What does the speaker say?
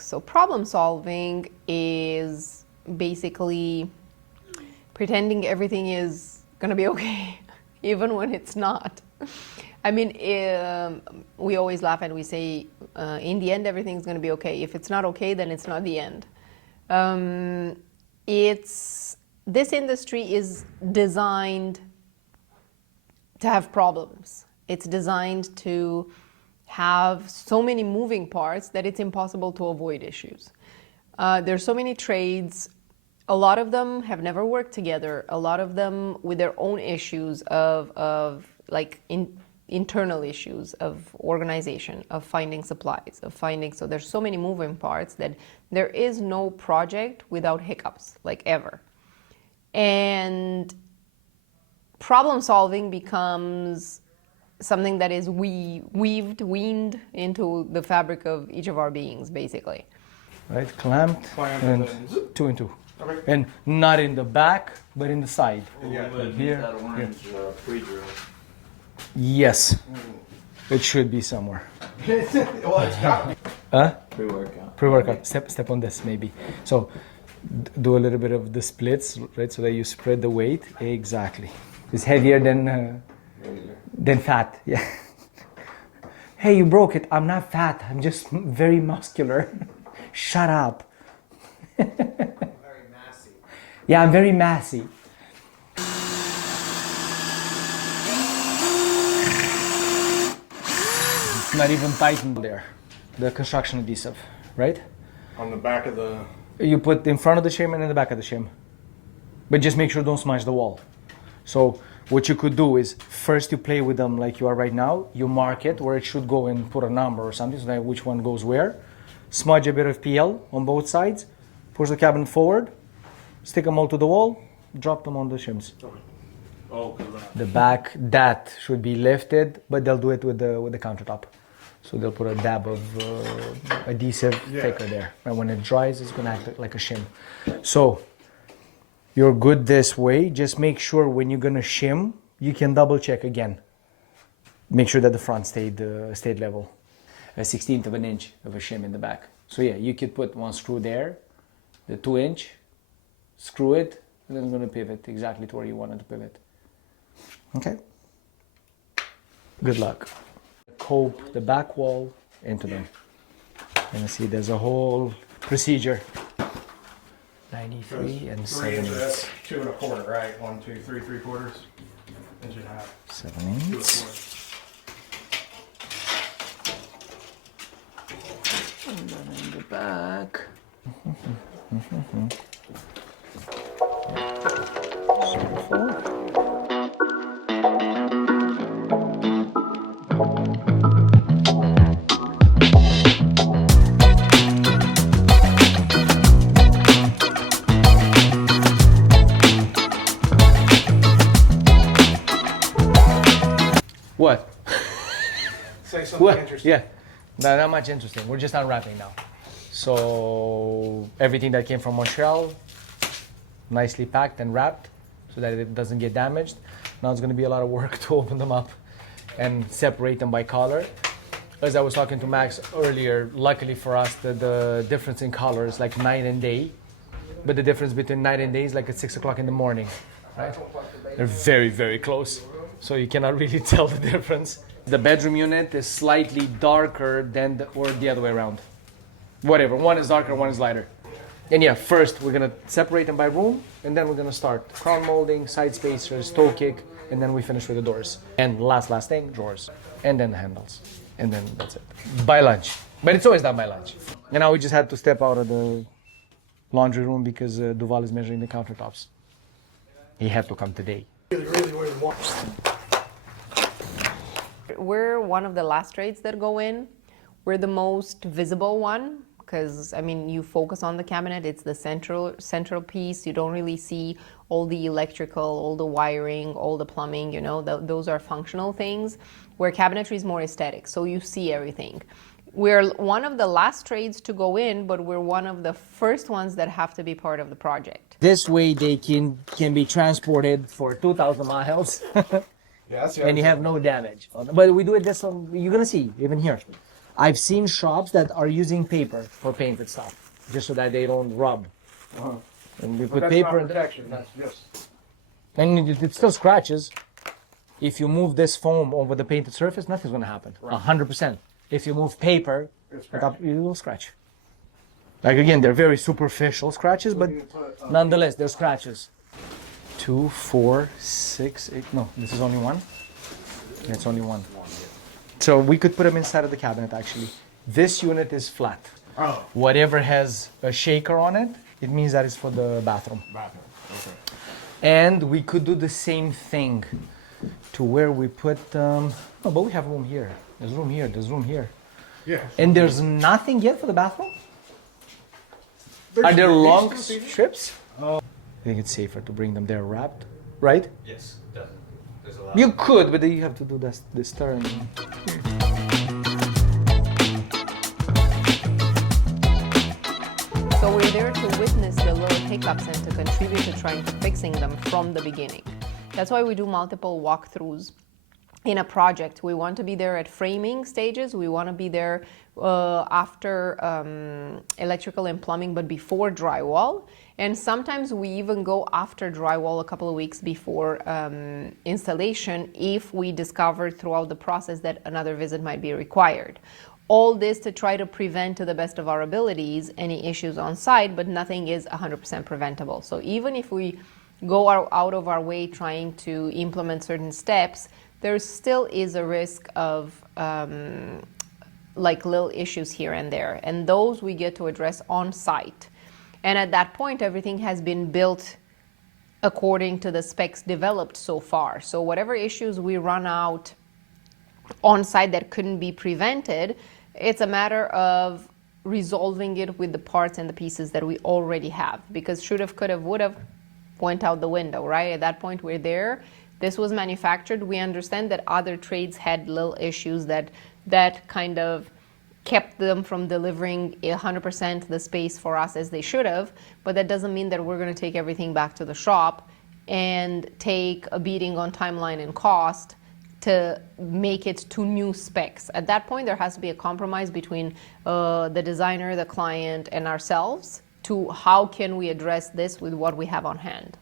So problem solving is basically pretending everything is going to be okay, even when it's not. I mean, we always laugh and we say, in the end, everything's going to be okay. If it's not okay, then it's not the end. This industry is designed to have problems. It's designed to have so many moving parts that it's impossible to avoid issues. There's so many trades. A lot of them have never worked together. A lot of them with their own issues of internal issues of organization, of finding supplies, so there's so many moving parts that there is no project without hiccups, like ever. And problem solving becomes something that is weaned into the fabric of each of our beings, basically. Right, clamped and 2 and 2. Okay. And not in the back, but in the side. Yeah, here. That orange pre-drill. Yes, it should be somewhere. Well, it's got Pre-workout. Pre-workout. Step on this maybe. So do a little bit of the splits, right? So that you spread the weight. Exactly. It's heavier than fat. Yeah. Hey, you broke it. I'm not fat. I'm just very muscular. Shut up. very massy. Yeah, I'm very massy. It's not even tightened there. The construction adhesive, right? On the back of the... You put in front of the shim and in the back of the shim. But just make sure don't smash the wall. So what you could do is first you play with them like you are right now. You mark it where it should go and put a number or something so that which one goes where. Smudge a bit of PL on both sides. Push the cabinet forward. Stick them all to the wall. Drop them on the shims. Okay. Oh, the back, that should be lifted, but they'll do it with the countertop. So they'll put a dab of adhesive thicker there. And when it dries, it's gonna act like a shim. So you're good this way. Just make sure when you're gonna shim, you can double check again. Make sure that the front stayed level. A 1/16 of an inch of a shim in the back. So yeah, you could put one screw there, the 2-inch, screw it, and then it's gonna pivot exactly to where you want it to pivot. Okay. Good luck. Cope the back wall into them. And see, there's a whole procedure. 93 and 7 eighths. 2 1/4, right? 1, 2, 3, 3/4. Inch and a half. 7 eighths. And then in the back. So what? Say something interesting. Yeah, not much interesting. We're just unwrapping now. So everything that came from Montreal, nicely packed and wrapped so that it doesn't get damaged. Now it's going to be a lot of work to open them up and separate them by color. As I was talking to Max earlier, luckily for us, the difference in color is like night and day. But the difference between night and day is like at 6 o'clock in the morning, right? They're very, very close. So you cannot really tell the difference. The bedroom unit is slightly darker than or the other way around. Whatever, one is darker, one is lighter. And yeah, first we're gonna separate them by room, and then we're gonna start crown molding, side spacers, toe kick, and then we finish with the doors. And last thing, drawers. And then the handles. And then that's it. By lunch. But it's always done by lunch. And now we just had to step out of the laundry room because Duval is measuring the countertops. He had to come today. We're one of the last trades that go in. We're the most visible one because, I mean, you focus on the cabinet. It's the central piece. You don't really see all the electrical, all the wiring, all the plumbing, you know, those are functional things, where cabinetry is more aesthetic. So you see everything. We're one of the last trades to go in, but we're one of the first ones that have to be part of the project. This way they can be transported for 2,000 miles. Yeah, and you have no damage. But we do it this one, you're gonna see, even here. I've seen shops that are using paper for painted stuff, just so that they don't rub. And you But put that's paper, not protection, that's just, and it still scratches. If you move this foam over the painted surface, nothing's gonna happen. 100%. If you move paper, It's scratching. it will scratch. Like again, they're very superficial scratches, but you put, nonetheless, they're scratches. 2, 4, 6, 8. No, this is only one. Yeah, it's only one. So we could put them inside of the cabinet actually. This unit is flat. oh, Whatever has a shaker on it, it means that it's for the bathroom. bathroom, okay. And we could do the same thing to where we put. Oh, but we have room here. There's room here. There's room here. Yeah. And there's nothing yet for the bathroom. There's Are there these long two seats. strips? I think it's safer to bring them there wrapped, right? Yes, definitely. There's a lot. You could, but then you have to do this turn. So we're there to witness the little hiccups and to contribute to trying to fixing them from the beginning. That's why we do multiple walkthroughs in a project. We want to be there at framing stages. We want to be there after electrical and plumbing, but before drywall. And sometimes we even go after drywall a couple of weeks before installation if we discover throughout the process that another visit might be required. All this to try to prevent to the best of our abilities any issues on site, but nothing is 100% preventable. So even if we go out of our way trying to implement certain steps, there still is a risk of like little issues here and there. And those we get to address on site. And at that point, everything has been built according to the specs developed so far. So whatever issues we run out on site that couldn't be prevented, it's a matter of resolving it with the parts and the pieces that we already have. Because should have, could have, would have went out the window, right? At that point, we're there. This was manufactured. We understand that other trades had little issues that kind of kept them from delivering 100% the space for us as they should have, but that doesn't mean that we're going to take everything back to the shop and take a beating on timeline and cost to make it to new specs. At that point, there has to be a compromise between the designer, the client, and ourselves to how can we address this with what we have on hand.